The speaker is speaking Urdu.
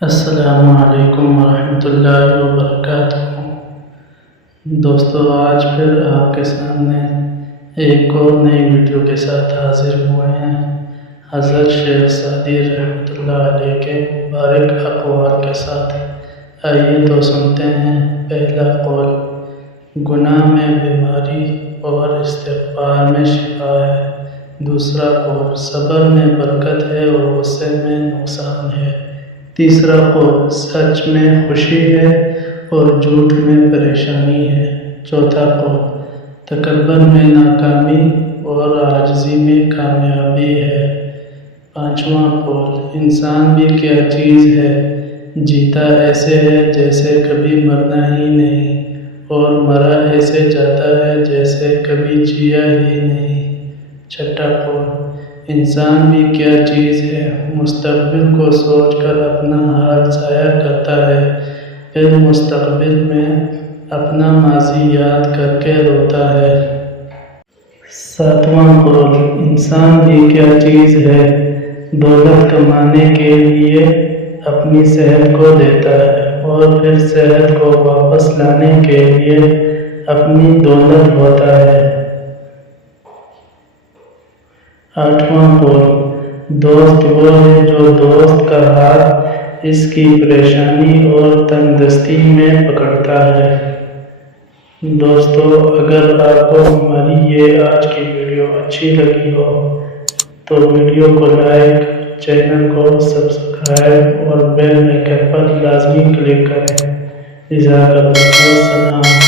السلام علیکم ورحمۃ اللہ وبرکاتہ۔ دوستو، آج پھر آپ کے سامنے ایک اور نئی ویڈیو کے ساتھ حاضر ہوئے ہیں حضرت شیخ سعدی رحمۃ اللہ علیہ کے مبارک اقوال کے ساتھ۔ آئیے تو سنتے ہیں۔ پہلا قول: گناہ میں بیماری اور استغفار میں شفا ہے۔ دوسرا قول: صبر میں برکت ہے اور غصے میں نقصان ہے۔ تیسرا قول: سچ میں خوشی ہے اور جھوٹ میں پریشانی ہے۔ چوتھا قول: تکبر میں ناکامی اور عاجزی میں کامیابی ہے۔ پانچواں قول: انسان بھی کیا چیز ہے، جیتا ایسے ہے جیسے کبھی مرنا ہی نہیں، اور مرا ایسے جاتا ہے جیسے کبھی جیا ہی نہیں۔ چھٹا قول: انسان بھی کیا چیز ہے، مستقبل کو سوچ کر اپنا حال ضائع کرتا ہے، پھر مستقبل میں اپنا ماضی یاد کر کے روتا ہے۔ ساتواں قول: انسان بھی کیا چیز ہے، دولت کمانے کے لیے اپنی صحت کو دیتا ہے اور پھر صحت کو واپس لانے کے لیے اپنی دولت ہوتا ہے۔ آٹھواں قول: دوست وہ ہے جو دوست کا ہاتھ اس کی پریشانی اور تنگ دستی میں پکڑتا ہے۔ دوستو، اگر آپ کو ہماری یہ آج کی ویڈیو اچھی لگی ہو تو ویڈیو کو لائک، چینل کو سبسکرائب اور بیل آئیکن پر لازمی کلک کریں۔ جزاک اللہ، السلام۔